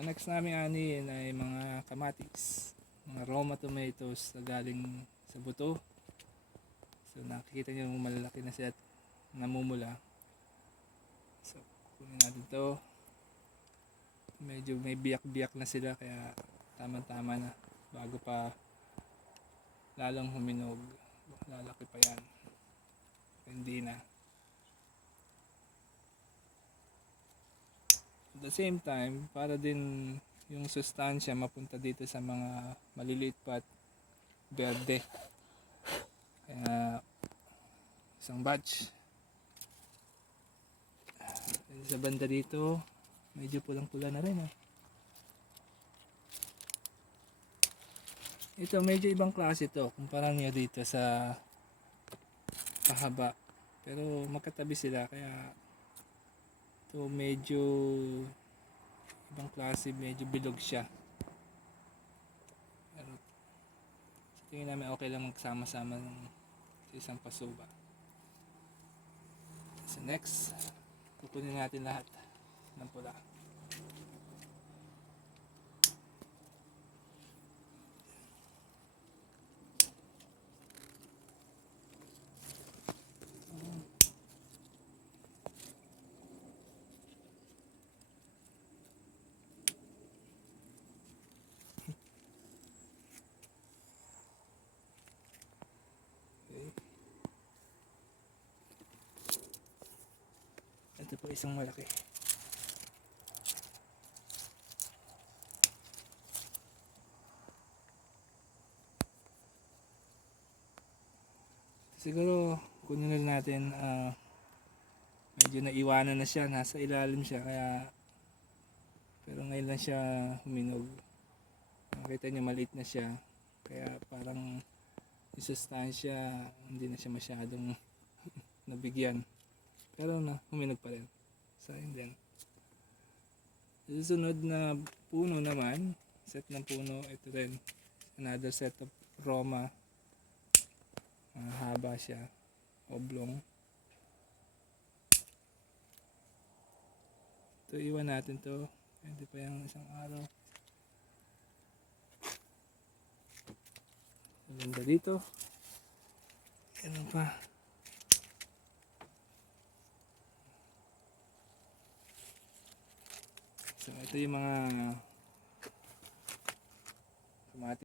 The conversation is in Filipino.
Ang next namin anihin ay mga kamatis, mga Roma tomatoes na galing sa buto. So nakikita nyo malalaki na siya at namumula. So kunin natin to. Medyo may biyak-biyak na sila kaya tama-tama na bago pa lalong huminog. Lalaki pa yan. Hindi na. At the same time, para din yung sustansya mapunta dito sa mga maliliit pa at berde. Kaya isang batch. Sa banda dito, medyo pulang-pula na rin. Ito medyo ibang klase to kumpara niyo dito sa pahaba. Pero magkatabi sila kaya ito medyo ibang klase, medyo bilog siya. Pero sa tingin namin okay lang magsama-sama sa isang pasuba. So next, kukunin natin lahat ng pula. Ito po isang malaki. Siguro kunin na natin, medyo naiwanan na siya, nasa ilalim siya kaya pero ngayon lang siya huminog. Nakita niyo maliit na siya kaya parang yung sustansya hindi na siya masyadong nabigyan. Pero huminog pa rin. Sayang din. Susunod na puno naman, set ng puno, ito rin. Another set of Roma. Haba siya. Oblong. Ito iwan natin to. Hindi pa yung isang araw. Ganda dito. Ganun pa. So ito yung mga kamatis.